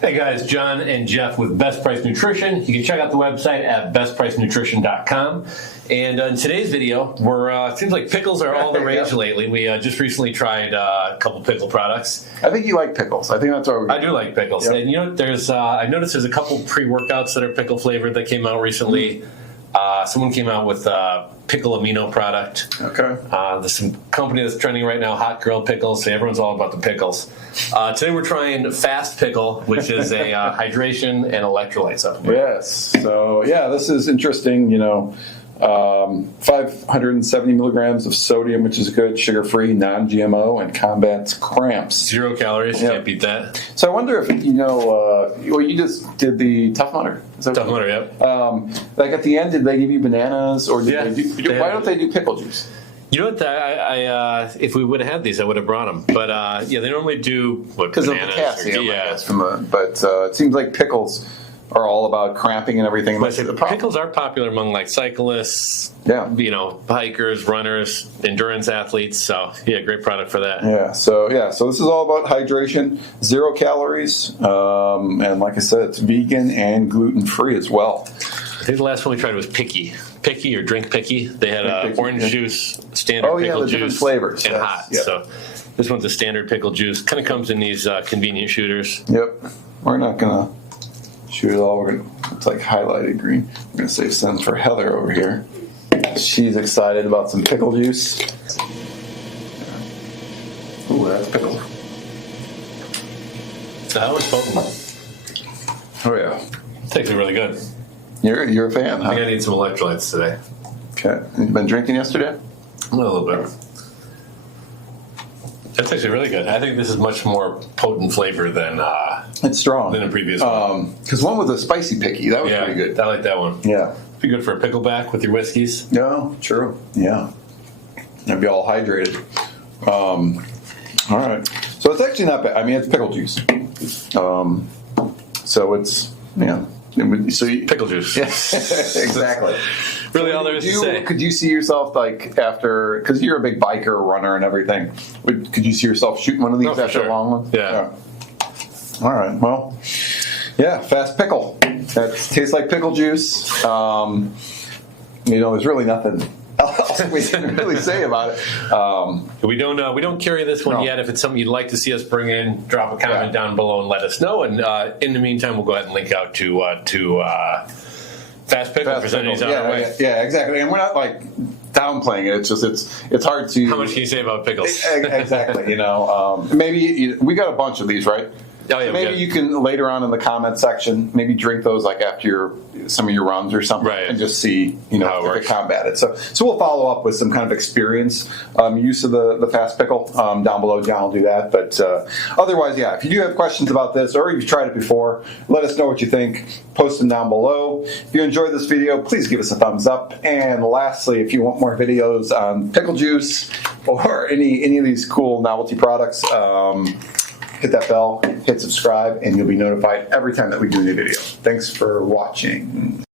Hey guys, John and Jeff with Best Price Nutrition. You can check out the website at BestPriceNutrition.com. And in today's video, it seems like pickles are all the rage lately. We just recently tried a couple pickle products. I think you like pickles. I think that's what I do like pickles. Yep. And you know, I noticed there's a couple pre-workouts that are pickle flavored that came out recently. Someone came out with pickle amino product. Okay. There's some company that's trending right now, Hot Girl Pickles. So everyone's all about the pickles. Today we're trying Fast Pickle, which is a hydration and electrolyte supplement. Yes. So yeah, this is interesting. You know, 570 milligrams of sodium, which is good, sugar-free, non-GMO, and combats cramps. 0 calories. Yep. Can't beat that. So I wonder if you just did the Tough Mudder. Tough Mudder, yep. Like at the end, did they give you bananas, or did why don't they do pickle juice? You know what? If we would have had these, I would have brought them. But yeah, they normally do because of the potassium. But it seems like pickles are all about cramping and everything. Pickles are popular among like cyclists, hikers, runners, endurance athletes. So yeah, great product for that. So this is all about hydration, 0 calories, and like I said, it's vegan and gluten free as well. I think the last one we tried was Pickle or Drink Pickle. They had orange juice, standard pickle juice, flavors, and hot. Yep. So this one's a standard pickle juice. Kind of comes in these convenient shooters. Yep. We're not gonna shoot it all. It's like highlighted green. We're gonna save some for Heather over here. She's excited about some pickle juice. Ooh, that's pickle. So how was potent? Oh yeah, it's actually really good. You're a fan, huh? I think I need some electrolytes today. Okay. You been drinking yesterday? A little bit. That's actually really good. I think this is much more potent flavor than it's strong than a previous one. Because one was a spicy picky. That was pretty good. I like that one. Yeah. Be good for a pickleback with your whiskeys. No, true. Yeah. That'd be all hydrated. All right. So it's actually not bad. I mean, it's pickle juice. So it's pickle juice. Yeah, exactly. Really, all there is to say. Could you see yourself after? Because you're a big biker, runner, and everything. Could you see yourself shooting one of these after a long one? Yeah. All right. Well, yeah. Fast Pickle. That tastes like pickle juice. There's really nothing else we can really say about it. We don't carry this one yet. If it's something you'd like to see us bring in, drop a comment down below and let us know. And in the meantime, we'll go ahead and link out to Fast Pickle presenting these on our way. Yeah, exactly. And we're not like downplaying it. It's just it's hard to. How much can you say about pickles? Exactly. Maybe we got a bunch of these, right? Oh, yeah, so maybe you can later on in the comment section maybe drink those like after some of your runs or something, and just see how it combat it. So we'll follow up with some kind of experience use of the Fast Pickle down below. John will do that. But otherwise, if you do have questions about this or you've tried it before, let us know what you think. Post them down below. If you enjoyed this video, please give us a thumbs up. And lastly, if you want more videos on pickle juice or any of these cool novelty products, hit that bell, hit subscribe, and you'll be notified every time that we do a new video. Thanks for watching.